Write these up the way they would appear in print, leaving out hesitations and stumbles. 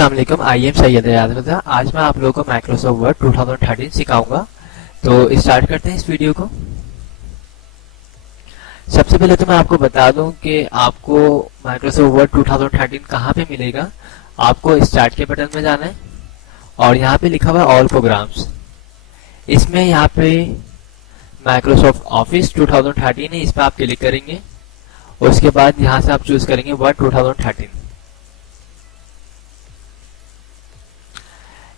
अस्सलाम वालेकुम। I am Syed रज़ा। आज मैं आप लोगों को माइक्रोसॉफ्ट वर्ड 2013 सिखाऊंगा। तो स्टार्ट करते हैं इस वीडियो को। सबसे पहले तो मैं आपको बता दूं कि आपको माइक्रोसॉफ्ट वर्ड 2013 कहाँ पे मिलेगा। आपको स्टार्ट के बटन में जाना है और यहाँ पे लिखा हुआ है ऑल प्रोग्राम्स। इसमें यहाँ पे माइक्रोसॉफ्ट ऑफिस 2013 है, इस पर आप क्लिक करेंगे। उसके बाद यहाँ से आप चूज करेंगे वर्ड 2013।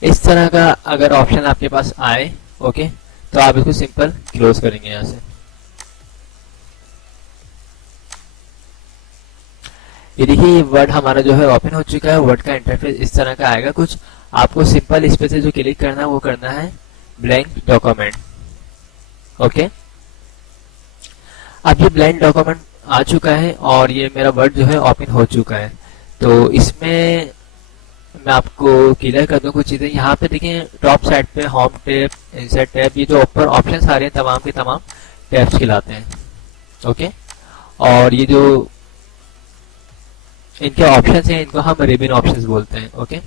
इस तरह का अगर ऑप्शन आपके पास आए, ओके, तो आप इसको सिंपल क्लोज करेंगे यहाँ से। ये देखिए, ये वर्ड हमारा जो है ओपन हो चुका है। वर्ड का इंटरफेस इस तरह का आएगा कुछ। आपको सिंपल इस पे से जो क्लिक करना है वो करना है ब्लैंक डॉक्यूमेंट। ओके, अब ये ब्लैंक डॉक्यूमेंट आ चुका है और ये मेरा वर्ड जो है ओपन हो चुका है। तो इसमें मैं आपको क्लियर कर दूं कुछ चीजें। यहाँ पे देखें टॉप साइड पे होम टैब, इंसर्ट टैब, ये जो ऊपर ऑप्शंस आ रहे हैं तमाम के तमाम टैब्स खिलाते हैं। ओके, और ये जो इनके ऑप्शंस हैं इनको हम रिबन ऑप्शंस बोलते हैं। ओके,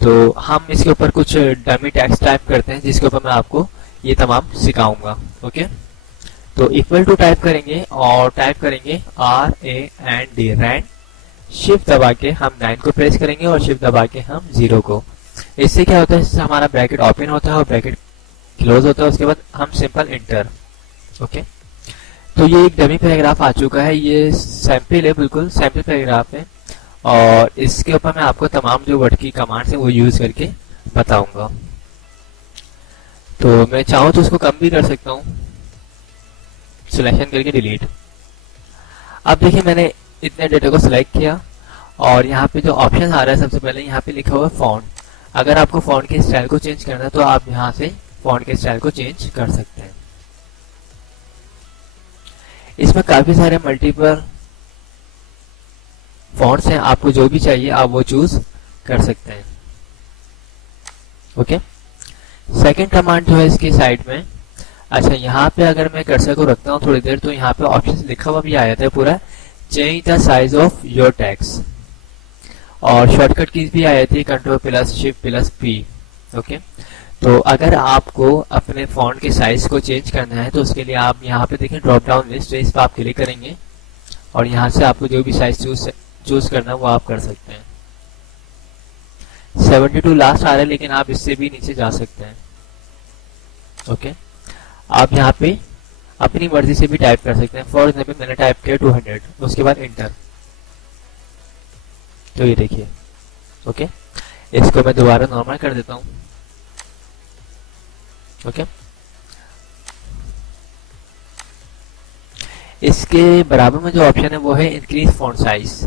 तो हम इसके ऊपर कुछ डमी टेक्स्ट टाइप करते हैं जिसके ऊपर मैं आपको ये तमाम सिखाऊंगा। ओके, तो इक्वल टू टाइप करेंगे और टाइप करेंगे RAND रैंड। शिफ्ट दबा के हम 9 को प्रेस करेंगे और शिफ्ट दबा के हम 0 को। इससे क्या होता है, इससे हमारा ब्रैकेट ओपन होता है और ब्रैकेट क्लोज होता है। उसके बाद हम सिंपल इंटर। ओके, तो ये एक डमी पैराग्राफ आ चुका है। ये सैंपल है, बिल्कुल सैंपल पैराग्राफ है और इसके ऊपर मैं आपको तमाम जो वर्ड की कमांड्स हैं वो यूज करके बताऊंगा। तो मैं चाहूँ तो उसको कम भी कर सकता हूँ, सिलेक्शन करके डिलीट। अब देखिए मैंने इतने डेटा को सिलेक्ट किया और यहाँ पे जो ऑप्शन आ रहा है सबसे पहले यहाँ पे लिखा हुआ है फॉन्ट। अगर आपको फॉन्ट के स्टाइल को चेंज करना है तो आप यहाँ से फॉन्ट के स्टाइल को चेंज कर सकते हैं। इसमें काफी सारे मल्टीपल फॉन्ट्स हैं, आपको जो भी चाहिए आप वो चूज कर सकते हैं। ओके, सेकंड कमांड जो है इसकी साइड में, अच्छा यहाँ पे अगर मैं कर्सर को रखता हूँ थोड़ी देर तो यहाँ पे ऑप्शन लिखा हुआ भी आ जाता है पूरा, change the size of your text, और शॉर्टकट कीज भी आ जाती है Ctrl+Shift+P। ओके, तो अगर आपको अपने फॉन्ट के साइज को चेंज करना है तो उसके लिए आप यहाँ पे देखें ड्रॉप डाउन लिस्ट है, इस पर आप क्लिक करेंगे और यहाँ से आपको जो भी साइज चूज करना है वो आप कर सकते हैं। 72 लास्ट आ रहा है लेकिन आप इससे भी नीचे जा सकते हैं। ओके, आप यहाँ पे अपनी मर्जी से भी टाइप कर सकते हैं। फॉर एग्जाम्पल मैंने टाइप किया 200, उसके बाद इंटर। तो ये देखिए, ओके, इसको मैं दोबारा नॉर्मल कर देता हूँ। ओके, इसके बराबर में जो ऑप्शन है वो है इंक्रीज फॉन्ट साइज।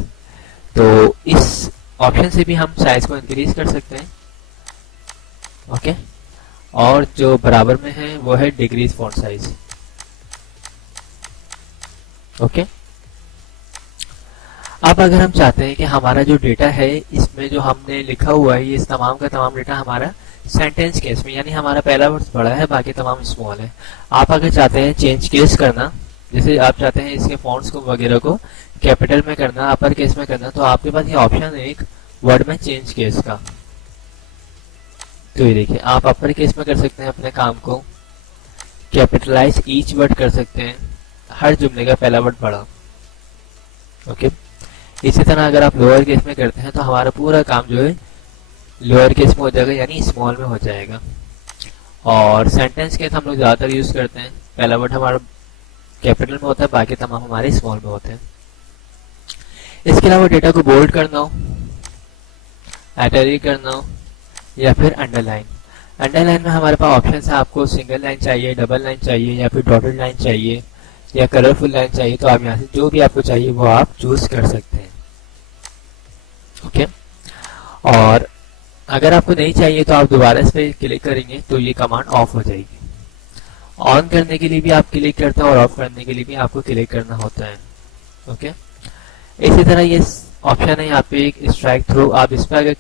तो इस ऑप्शन से भी हम साइज को इंक्रीज कर सकते हैं। ओके, और जो बराबर में है वो है डिक्रीज फॉन्ट साइज। ओके, अब अगर हम चाहते हैं कि हमारा जो डेटा है इसमें जो हमने लिखा हुआ है ये इस तमाम का तमाम डेटा हमारा सेंटेंस केस में, यानी हमारा पहला वर्ड बड़ा है बाकी तमाम स्मॉल है। आप अगर चाहते हैं चेंज केस करना, जैसे आप चाहते हैं इसके फॉन्ट्स को वगैरह को कैपिटल में करना, अपर केस में करना, तो आपके पास ये ऑप्शन है एक वर्ड में चेंज केस का। तो ये देखिए, आप अपर केस में कर सकते हैं अपने काम को, कैपिटलाइज ईच वर्ड कर सकते हैं, हर जुमले का पहला वर्ड बड़ा। ओके, इसी तरह अगर आप लोअर केस में करते हैं तो हमारा पूरा काम जो है लोअर केस में हो जाएगा, यानी स्मॉल में हो जाएगा। और सेंटेंस केस हम लोग ज्यादातर यूज करते हैं, पहला वर्ड हमारा कैपिटल में होता है, बाकी तमाम हमारे स्मॉल में होते हैं। इसके अलावा डेटा को बोल्ड करना हो, इटैलिक करना हो या फिर अंडरलाइन। अंडरलाइन में हमारे पास ऑप्शन है, आपको सिंगल लाइन चाहिए, डबल लाइन चाहिए या फिर डॉटेड लाइन चाहिए या कलरफुल लाइन चाहिए, तो आप यहाँ से जो भी आपको चाहिए वो आप चूज कर सकते हैं। ओके, और अगर आपको नहीं चाहिए तो आप दोबारा इस पर क्लिक करेंगे तो ये कमांड ऑफ हो जाएगी। ऑन करने के लिए भी आप क्लिक करते हैं और ऑफ करने के लिए भी आपको क्लिक करना होता है। ओके, इसी तरह ये ऑप्शन है यहाँ पे एक स्ट्राइक थ्रू, आप इस पर अगर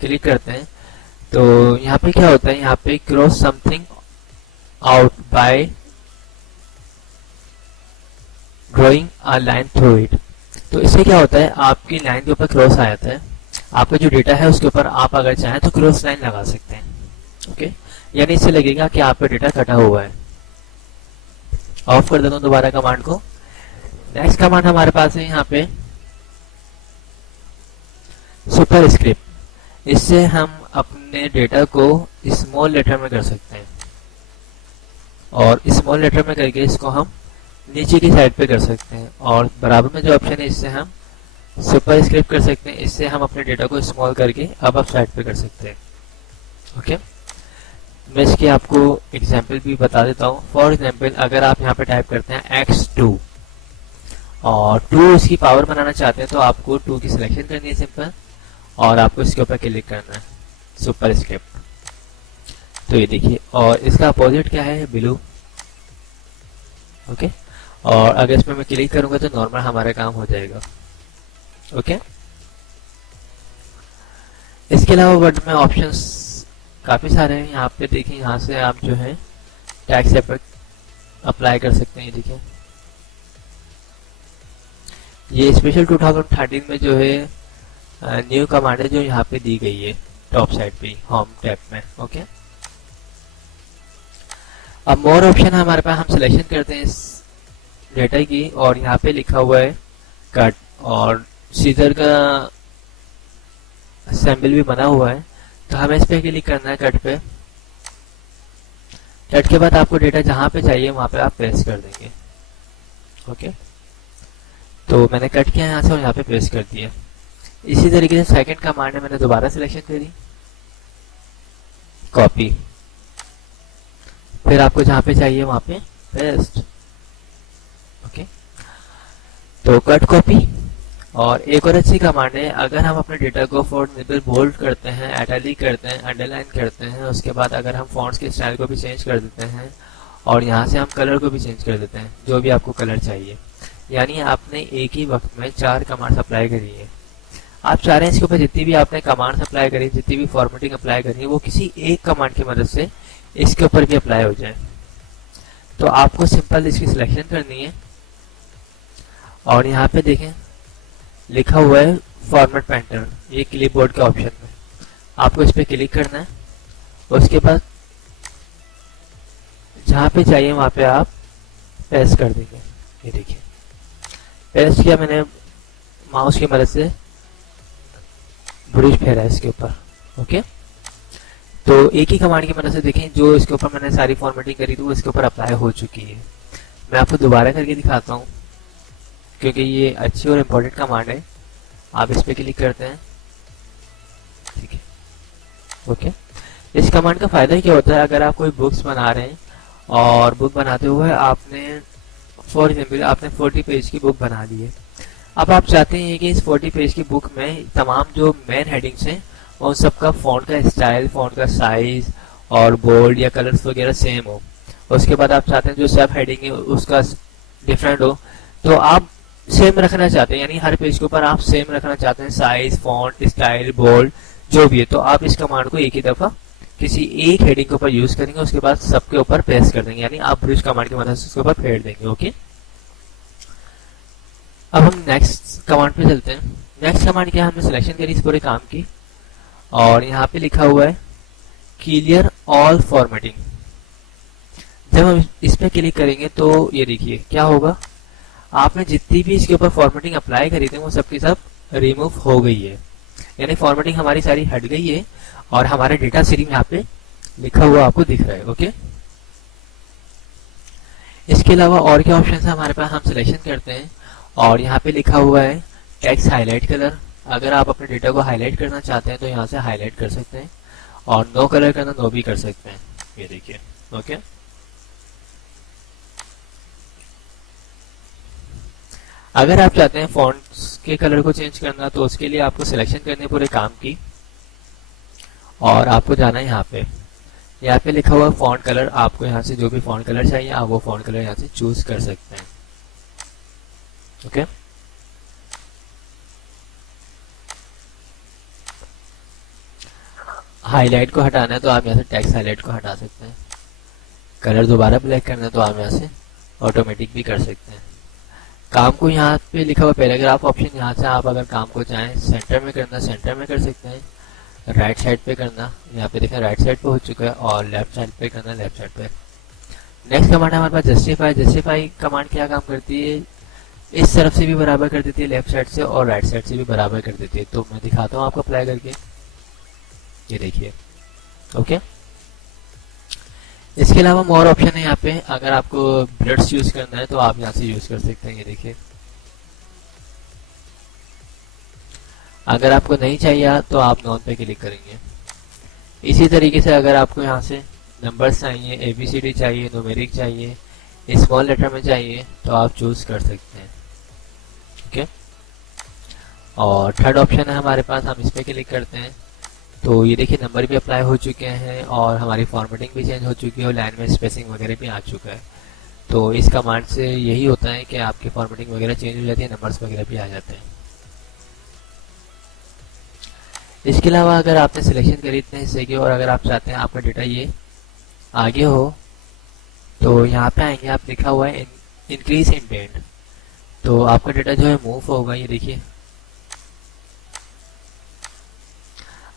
क्लिक करते हैं तो यहाँ पे क्या होता है, यहाँ पे cross something out by drawing a line through it. तो इससे क्या होता है, आपकी लाइन के ऊपर क्रॉस आ जाता है आपका जो डेटा है उसके ऊपर आप अगर चाहें तो क्रॉस लाइन लगा सकते हैं। ओके, यानी इससे लगेगा कि आपका डेटा कटा हुआ है। ऑफ कर देता हूँ दोबारा कमांड को। नेक्स्ट कमांड हमारे पास है यहाँ पे सुपर स्क्रिप्ट। इससे हम अपने डेटा को स्मॉल लेटर में कर सकते हैं और स्मॉल लेटर में करके इसको हम नीचे की साइड पे कर सकते हैं, और बराबर में जो ऑप्शन है इससे हम सुपर स्क्रिप्ट कर सकते हैं। इससे हम अपने डेटा को स्मॉल करके अब साइड पे कर सकते हैं। ओके, मैं इसकी आपको एग्जाम्पल भी बता देता हूँ। फॉर एग्जाम्पल अगर आप यहाँ पे टाइप करते हैं x2 और 2 इसकी पावर बनाना चाहते हैं तो आपको 2 की सिलेक्शन करनी है सिंपल, और आपको इसके ऊपर क्लिक करना है सुपर स्क्रिप्ट। तो ये देखिए, और इसका अपोजिट क्या है, ब्लू। ओके, और अगर इसमें मैं क्लिक करूंगा तो नॉर्मल हमारा काम हो जाएगा। ओके, इसके अलावा वर्ड में ऑप्शंस काफी सारे हैं। यहाँ पे देखिए, यहाँ से आप जो है टैक्स इफेक्ट अप्लाई कर सकते हैं। देखिए, ये स्पेशल 2013 में जो है न्यू कमांड है जो यहाँ पे दी गई है टॉप साइड पे होम टैब में। ओके, अब मोर ऑप्शन हमारे पास, हम सिलेक्शन करते हैं इस डेटा की और यहाँ पे लिखा हुआ है कट, और सीजर का सिंबल भी बना हुआ है, तो हमें इस पे क्लिक करना है कट पे। कट के बाद आपको डेटा जहां पे चाहिए वहां पे आप पेस्ट कर देंगे। ओके, तो मैंने कट किया यहाँ से और यहाँ पे पेस्ट कर दिया। इसी तरीके से सेकंड कमांड है, मैंने दोबारा सिलेक्शन करी, कॉपी, फिर आपको जहां पे चाहिए वहां पे पेस्ट। ओके, तो कट, कॉपी। और एक और अच्छी कमांड है, अगर हम अपने डेटा को फॉन्ट निबल बोल्ड करते हैं, इटैलिक करते हैं, अंडरलाइन करते हैं, उसके बाद अगर हम फॉन्ट्स के स्टाइल को भी चेंज कर देते हैं और यहाँ से हम कलर को भी चेंज कर देते हैं, जो भी आपको कलर चाहिए, यानी आपने एक ही वक्त में 4 कमांड्स अप्लाई करी है। आप चाह रहे हैं इसके ऊपर जितनी भी आपने कमांड्स अप्लाई करी, जितनी भी फॉर्मेटिंग अप्लाई करी है, वो किसी एक कमांड की मदद से इसके ऊपर भी अप्लाई हो जाए। तो आपको सिंपल इसकी सिलेक्शन करनी है और यहाँ पे देखें लिखा हुआ है फॉर्मेट पेंटर, ये क्लिपबोर्ड के ऑप्शन में आपको इस पे क्लिक करना है। उसके बाद जहां पे चाहिए वहां पे आप पेस्ट कर देंगे। ये देखिए, पेस्ट किया मैंने माउस की मदद से, ब्रश फेरा इसके ऊपर। ओके, तो एक ही कमांड की मदद से देखें जो इसके ऊपर मैंने सारी फॉर्मेटिंग करी थी वो इसके ऊपर अप्लाई हो चुकी है। मैं आपको दोबारा करके दिखाता हूँ क्योंकि ये अच्छी और इम्पोर्टेंट कमांड है। आप इस पे क्लिक करते हैं, ठीक है। ओके, इस कमांड का फायदा क्या होता है, अगर आप कोई बुक्स बना रहे हैं और बुक बनाते हुए आपने फॉर एग्जाम्पल आपने 40 पेज की बुक बना ली है। अब आप चाहते हैं कि इस 40 पेज की बुक में तमाम जो मेन हेडिंग्स हैं उन सबका फॉन्ट का स्टाइल, फॉन्ट का साइज और बोल्ड या कलर्स वगैरह सेम हो। उसके बाद आप चाहते हैं जो सब हेडिंग है उसका डिफरेंट हो, तो आप सेम रखना चाहते हैं, यानी हर पेज के ऊपर आप सेम रखना चाहते हैं, साइज, फॉन्ट, स्टाइल, बोल्ड जो भी है। तो आप इस कमांड को एक ही दफा किसी एक हेडिंग के ऊपर यूज करेंगे, उसके बाद सबके ऊपर पेस्ट कर देंगे, यानी आप ब्रश कमांड की मदद से उसके ऊपर फेर देंगे। ओके, अब हम नेक्स्ट कमांड पे चलते हैं। नेक्स्ट कमांड क्या है, हमने सिलेक्शन करी इस पूरे काम की और यहाँ पे लिखा हुआ है क्लियर ऑल फॉर्मेटिंग। जब हम इस पे क्लिक करेंगे तो ये देखिए क्या होगा, आपने जितनी भी इसके ऊपर फॉर्मेटिंग अप्लाई करी थी वो सबकी सब रिमूव हो गई है, यानी फॉर्मेटिंग हमारी सारी हट गई है और हमारे डेटा सीरीज यहाँ पे लिखा हुआ आपको दिख रहा है। ओके, इसके अलावा और क्या ऑप्शन है हमारे पास, हम सिलेक्शन करते हैं और यहाँ पे लिखा हुआ है टेक्स्ट हाईलाइट कलर। अगर आप अपने डेटा को हाईलाइट करना चाहते हैं तो यहाँ से हाईलाइट कर सकते हैं और नो कलर करना नो भी कर सकते हैं। ये देखिए। ओके, अगर आप चाहते हैं फॉन्ट्स के कलर को चेंज करना तो उसके लिए आपको सिलेक्शन करनी है पूरे काम की और आपको जाना है यहाँ पे लिखा हुआ फॉन्ट कलर। आपको यहाँ से जो भी फॉन्ट कलर चाहिए आप वो फॉन्ट कलर यहाँ से चूज कर सकते हैं। ओके, हाईलाइट को हटाना है तो आप यहाँ से टेक्स्ट हाईलाइट को हटा सकते हैं। कलर दोबारा ब्लैक करना है तो आप यहाँ से ऑटोमेटिक भी कर सकते हैं। काम को यहाँ पे लिखा हुआ पैराग्राफ ऑप्शन, यहाँ से आप अगर काम को चाहें सेंटर में करना सेंटर में कर सकते हैं, राइट साइड पे करना, यहाँ पे देखें राइट साइड पे हो चुका है, और लेफ्ट साइड पे करना लेफ्ट साइड पे। नेक्स्ट कमांड है हमारे पास जस्टिफाई। जस्टिफाई कमांड क्या काम करती है, इस तरफ से भी बराबर कर देती है लेफ्ट साइड से, और राइट साइड से भी बराबर कर देती है। तो मैं दिखाता हूँ आपको अप्लाई करके, ये देखिए। ओके, इसके अलावा मोर ऑप्शन है यहाँ पे, अगर आपको ब्लड्स यूज करना है तो आप यहाँ से यूज कर सकते हैं, ये देखिए। अगर आपको नहीं चाहिए तो आप नॉन पे क्लिक करेंगे। इसी तरीके से अगर आपको यहाँ से नंबर्स चाहिए, ABCD चाहिए, न्यूमेरिक चाहिए, स्मॉल लेटर में चाहिए, तो आप चूज कर सकते हैं। ओके, और थर्ड ऑप्शन है हमारे पास, हम इस पे क्लिक करते हैं तो ये देखिए नंबर भी अप्लाई हो चुके हैं, और हमारी फॉर्मेटिंग भी चेंज हो चुकी है, और लाइन में स्पेसिंग वगैरह भी आ चुका है। तो इस कमांड से यही होता है कि आपकी फॉर्मेटिंग वगैरह चेंज हो जाती है, नंबर्स वगैरह भी आ जाते हैं। इसके अलावा अगर आपने सिलेक्शन करी इतने हिस्से की, और अगर आप चाहते हैं आपका डेटा ये आगे हो, तो यहाँ पे आएंगे, आप लिखा हुआ है इंक्रीज इंडेंट, तो आपका डेटा जो है मूव होगा। ये देखिए,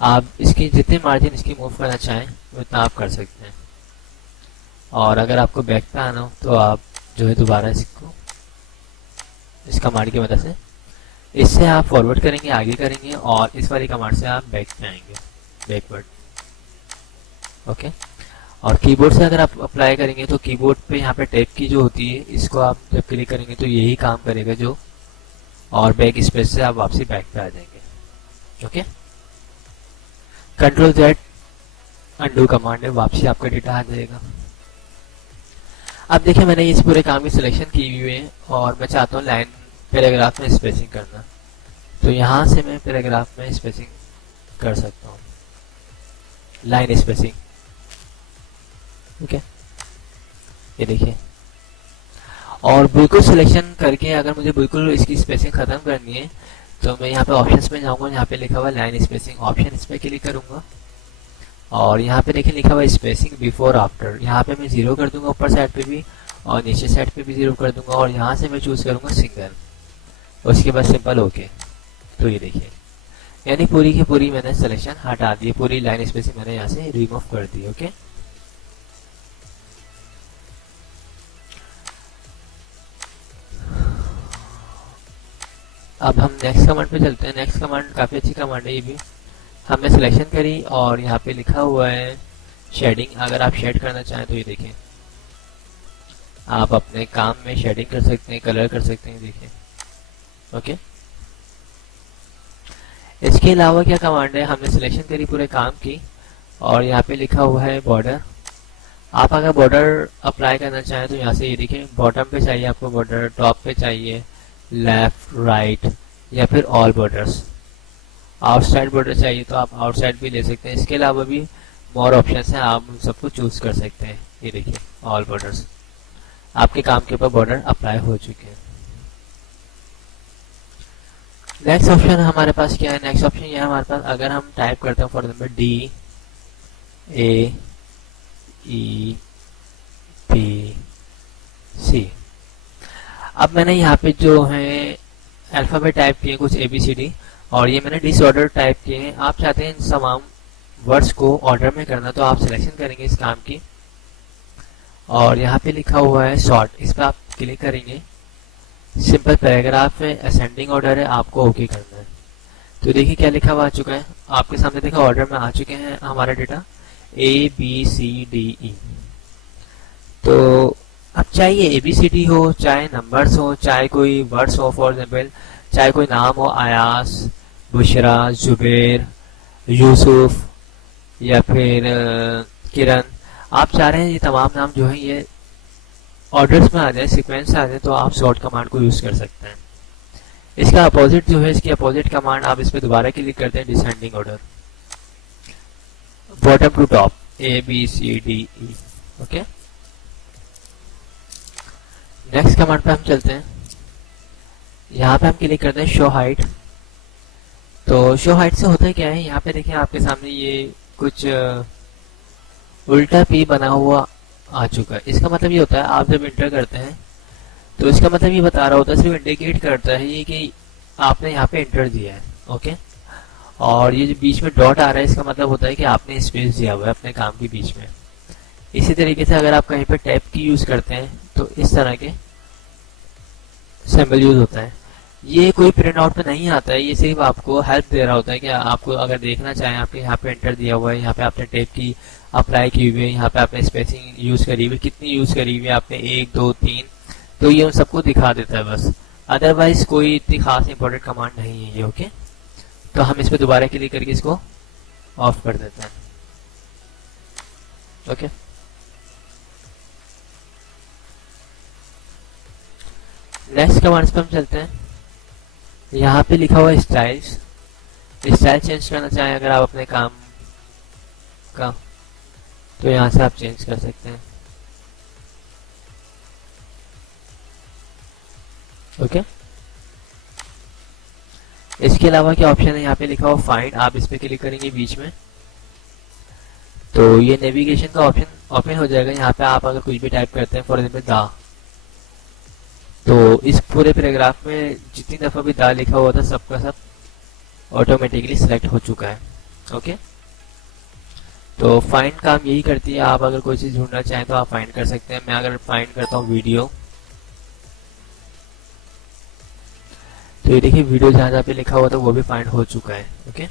आप इसकी जितने मार्जिन इसकी मूव करना चाहें उतना आप कर सकते हैं। और अगर आपको बैक पे आना हो तो आप जो है दोबारा इसको इस कमांड की मदद से इससे आप फॉरवर्ड करेंगे, आगे करेंगे, और इस वाली कमांड से आप बैक पे आएंगे, बैकवर्ड। ओके, और कीबोर्ड से अगर आप अप्लाई करेंगे तो कीबोर्ड पे यहाँ पे टैब की जो होती है, इसको आप जब क्लिक करेंगे तो यही काम करेगा जो, और बैक स्पेस से आप वापसी बैक पे आ जाएंगे। Okay, control Z undo command है, वापसी आपका डेटा आ जाएगा। अब देखिए मैंने इस पूरे काम की सिलेक्शन की हुई है, और मैं चाहता हूँ लाइन पैराग्राफ में स्पेसिंग करना, तो यहाँ से मैं पैराग्राफ में स्पेसिंग कर सकता हूँ, लाइन स्पेसिंग। ओके, ये देखिए, और बिल्कुल सिलेक्शन करके अगर मुझे बिल्कुल इसकी स्पेसिंग खत्म करनी है तो मैं यहाँ पे ऑप्शंस में जाऊंगा, यहाँ पे लिखा हुआ लाइन स्पेसिंग ऑप्शन, इस पे क्लिक करूंगा, और यहाँ पे देखिए लिखा हुआ स्पेसिंग बिफोर आफ्टर, यहाँ पे मैं 0 कर दूंगा, ऊपर साइड पे भी और नीचे साइड पे भी 0 कर दूंगा, और यहाँ से मैं चूज करूंगा सिंगल, उसके बाद सिंपल ओके। तो ये देखिए, यानी पूरी की पूरी मैंने सिलेक्शन हटा दी, पूरी लाइन स्पेसिंग मैंने यहाँ से रिमूव कर दी। ओके, अब हम नेक्स्ट कमांड पे चलते हैं। नेक्स्ट कमांड काफी अच्छी कमांड है, ये भी हमने सिलेक्शन करी, और यहाँ पे लिखा हुआ है शेडिंग। अगर आप शेड करना चाहें तो ये देखें, आप अपने काम में शेडिंग कर सकते हैं, कलर कर सकते हैं, देखिए। ओके, इसके अलावा क्या कमांड है, हमने सिलेक्शन करी पूरे काम की, और यहाँ पे लिखा हुआ है बॉर्डर। आप अगर बॉर्डर अप्लाई करना चाहें तो यहाँ से ये देखिए, बॉटम पे चाहिए आपको बॉर्डर, टॉप पे चाहिए, लेफ्ट राइट, या फिर ऑल बॉर्डर्स। आउटसाइड बॉर्डर चाहिए तो आप आउटसाइड भी ले सकते हैं। इसके अलावा भी मोर ऑप्शंस हैं, आप उन सबको चूज कर सकते हैं। ये देखिए ऑल बॉर्डर्स, आपके काम के ऊपर बॉर्डर अप्लाई हो चुके हैं। नेक्स्ट ऑप्शन हमारे पास क्या है, नेक्स्ट ऑप्शन ये है हमारे पास, अगर हम टाइप करते हैं फॉर एग्जाम्पल DAEPC, अब मैंने यहाँ पे जो है अल्फाबेट टाइप किए कुछ ABCD, और ये मैंने डिसऑर्डर टाइप किए हैं। आप चाहते हैं इन तमाम वर्ड्स को ऑर्डर में करना, तो आप सिलेक्शन करेंगे इस काम की, और यहाँ पे लिखा हुआ है शॉर्ट, इस पर आप क्लिक करेंगे। सिंपल पैराग्राफ है, असेंडिंग ऑर्डर है, आपको ओके करना है। तो देखिए क्या लिखा हुआ आ चुका है आपके सामने, देखा ऑर्डर में आ चुके हैं हमारा डेटा ABCDE। तो अब चाहिए ABCD हो, चाहे नंबर्स हो, चाहे कोई वर्ड्स हो, फॉर एग्जाम्पल चाहे कोई नाम हो, आयास, बुशरा, जुबेर, यूसुफ, या फिर किरण, आप चाह रहे हैं ये तमाम नाम जो है ये ऑर्डर्स में आ जाए, सीक्वेंस में आ जाए, तो आप शॉर्ट कमांड को यूज कर सकते हैं। इसका अपोजिट जो है, इसकी अपोजिट कमांड आप इस पे दोबारा क्लिक करते हैं, descending order, bottom to top, ABCDE। Okay, next command पे हम चलते हैं। यहाँ पे हम क्लिक करते हैं शो हाइट। तो शो हाइट से होता है क्या है, यहाँ पे देखिए आपके सामने ये कुछ उल्टा P बना हुआ आ चुका है। इसका मतलब ये होता है आप जब इंटर करते हैं तो इसका मतलब ये बता रहा होता है, सिर्फ इंडिकेट करता है ये कि आपने यहाँ पे एंटर दिया है। ओके, और ये जो बीच में डॉट आ रहा है इसका मतलब होता है कि आपने स्पेस दिया हुआ है अपने काम के बीच में। इसी तरीके से अगर आप कहीं पे टैब की यूज करते हैं तो इस तरह के सिंबल यूज होता है। ये कोई प्रिंट आउट पे नहीं आता है, ये सिर्फ आपको हेल्प दे रहा होता है कि आपको अगर देखना चाहें, आपके यहाँ पे एंटर दिया हुआ है, यहाँ पे आपने टैब की अप्लाई की हुई है, यहाँ पे आपने स्पेसिंग यूज करी हुई, कितनी यूज करी हुई है आपने, 1 2 3, तो ये उन सबको दिखा देता है बस। अदरवाइज कोई इतनी खास इंपॉर्टेंट कमांड नहीं है ये। ओके, तो हम इस पे दोबारा क्लिक करके इसको ऑफ कर देते हैं। ओके, नेक्स्ट कमांड्स पे हम चलते हैं। यहाँ पे लिखा हुआ है स्टाइल्स। स्टाइल चेंज करना चाहें अगर आप अपने काम का, तो यहाँ से आप चेंज कर सकते हैं। ओके, इसके अलावा क्या ऑप्शन है, यहाँ पे लिखा हुआ फाइंड, आप इस पे क्लिक करेंगे बीच में तो ये नेविगेशन का ऑप्शन ओपन हो जाएगा। यहाँ पे आप अगर कुछ भी टाइप करते हैं, फॉर एग्जाम्पल दा, तो इस पूरे पैराग्राफ में जितनी दफा भी दा लिखा हुआ था सबका सब ऑटोमेटिकली सिलेक्ट हो चुका है। ओके, तो फाइंड काम यही करती है, आप अगर कोई चीज ढूंढना चाहें तो आप फाइंड कर सकते हैं। मैं अगर फाइंड करता हूँ वीडियो, तो ये देखिए वीडियो जहाँ जहाँ पे लिखा हुआ था वो भी फाइंड हो चुका है। ओके,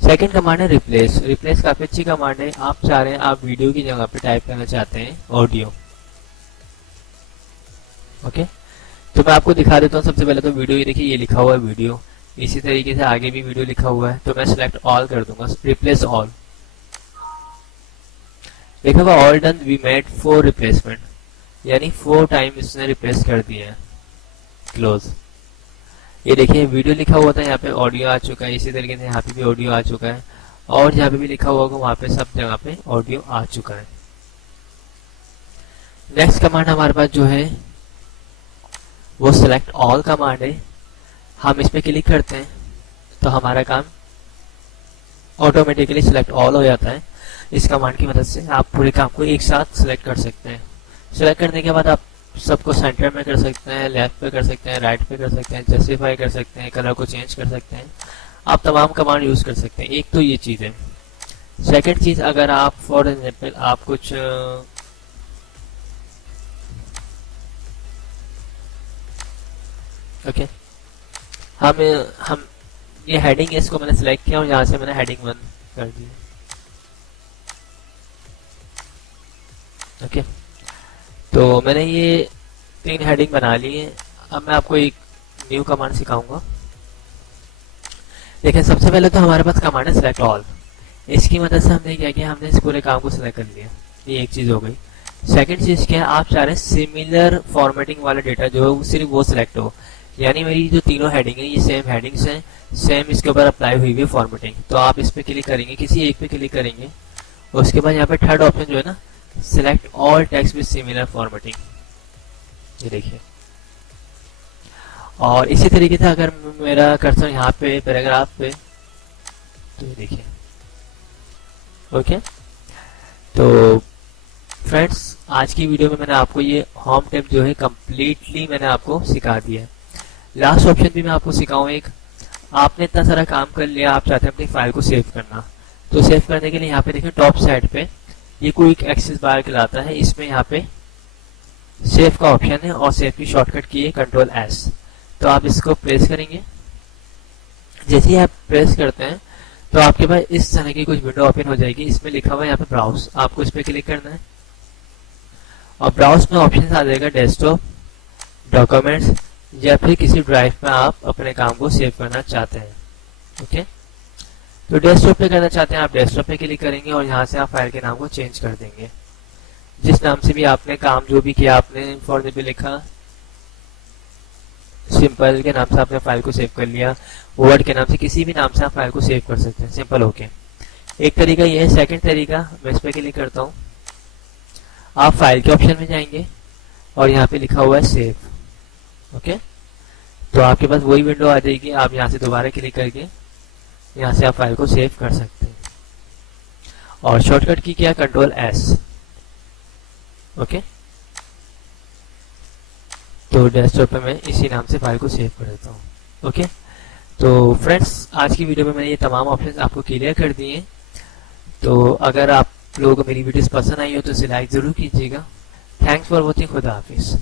सेकंड कमांड है रिप्लेस। रिप्लेस काफी अच्छी कमांड है। आप चाह रहे हैं आप वीडियो की जगह पे टाइप करना चाहते हैं ऑडियो। ओके, तो मैं आपको दिखा देता हूँ। सबसे पहले तो वीडियो, ये देखिए ये लिखा हुआ है वीडियो, इसी तरीके से आगे भी वीडियो लिखा हुआ है, तो मैं सिलेक्ट ऑल कर दूंगा, रिप्लेस ऑल। लिखा हुआ all done, we made 4 replacement, यानी 4 टाइम इसने रिप्लेस कर दिया है। क्लोज। ये देखिए वीडियो लिखा हुआ था, यहाँ पे ऑडियो आ चुका है, इसी तरीके से यहाँ पे भी ऑडियो आ चुका है, और जहाँ पे भी लिखा हुआ होगा वहाँ पे सब जगह पे ऑडियो आ चुका है। नेक्स्ट कमांड हमारे पास जो है वो सिलेक्ट ऑल कमांड है। हम इस पे क्लिक करते हैं तो हमारा काम ऑटोमेटिकली सिलेक्ट ऑल हो जाता है। इस कमांड की मदद से आप पूरे काम को एक साथ सिलेक्ट कर सकते हैं। सिलेक्ट करने के बाद आप सबको सेंटर में कर सकते हैं, लेफ्ट पे कर सकते हैं, राइट पे कर सकते हैं, जस्टिफाई कर सकते हैं, कलर को चेंज कर सकते हैं। आप तमाम कमांड यूज कर सकते हैं। एक तो ये चीज है। सेकंड चीज, अगर आप फॉर एग्जाम्पल आप कुछ ओके, हम ये हेडिंग है, इसको मैंने सिलेक्ट किया और यहाँ से मैंने हेडिंग 1 कर दी। ओके, तो मैंने ये 3 हेडिंग बना ली है। अब मैं आपको एक न्यू कमांड सिखाऊंगा। देखिए सबसे पहले तो हमारे पास कमांड है सिलेक्ट ऑल। इसकी मदद से हमने क्या किया, हमने इस पूरे काम को सिलेक्ट कर लिया। ये एक चीज हो गई। सेकंड चीज क्या है, आप चाह रहे हैं सिमिलर फॉर्मेटिंग वाला डेटा जो है सिर्फ वो सिलेक्ट हो, यानी मेरी जो तीनों हेडिंग है ये सेम हेडिंग्स हैं, सेम इसके ऊपर अप्लाई हुई हुई फॉर्मेटिंग। तो आप इस पे क्लिक करेंगे, किसी एक पे क्लिक करेंगे, उसके बाद यहाँ पे थर्ड ऑप्शन जो है ना, select all text with similar formatting, ये देखिए। और इसी तरीके से अगर मेरा कर्सर यहाँ पे पैराग्राफ पे, तो ये देखिए। ओके, तो फ्रेंड्स आज की वीडियो में मैंने आपको ये होम टैब जो है कम्प्लीटली मैंने आपको सिखा दिया है। लास्ट ऑप्शन भी मैं आपको सिखाऊं एक। आपने इतना सारा काम कर लिया, आप चाहते हैं अपनी फाइल को सेव करना, तो सेव करने के लिए यहाँ पे देखिए टॉप साइड पे ये क्विक एक्सेस बार कहलाता है। इसमें यहाँ पे सेव का ऑप्शन है और सेव की शॉर्टकट की है Ctrl+S। तो आप इसको प्रेस करेंगे। जैसे ही आप प्रेस करते हैं तो आपके पास इस तरह की कुछ विंडो ओपन हो जाएगी। इसमें लिखा हुआ है यहाँ पे ब्राउज, आपको इस पे क्लिक करना है और ब्राउज में ऑप्शन आ जाएगा डेस्कटॉप, डॉक्यूमेंट्स, या फिर किसी ड्राइव में आप अपने काम को सेव करना चाहते हैं। ओके, तो डेस्कटॉप पे करना चाहते हैं, आप डेस्कटॉप पे क्लिक करेंगे और यहाँ से आप फाइल के नाम को चेंज कर देंगे। जिस नाम से भी आपने काम जो भी किया, आपने फॉर एग्जाम्पल लिखा सिंपल के नाम से आपने फाइल को सेव कर लिया, वर्ड के नाम से किसी भी नाम से आप फाइल को सेव कर सकते हैं सिंपल होके। एक तरीका ये है। सेकंड तरीका, मैं इस पे क्लिक करता हूँ, आप फाइल के ऑप्शन में जाएंगे और यहाँ पे लिखा हुआ है सेव। ओके, तो आपके पास वही विंडो आ जाएगी। आप यहाँ से दोबारा क्लिक करके यहाँ से आप फाइल को सेव कर सकते हैं और शॉर्टकट की क्या, Ctrl+S। ओके। तो डेस्कटॉप पे मैं इसी नाम से फाइल को सेव कर देता हूँ। ओके, तो फ्रेंड्स आज की वीडियो में मैंने ये तमाम ऑप्शन आपको क्लियर कर दिए हैं। तो अगर आप लोगों को मेरी वीडियोस पसंद आई हो तो इसे लाइक ज़रूर कीजिएगा। Thanks for watching. खुदा हाफिज़।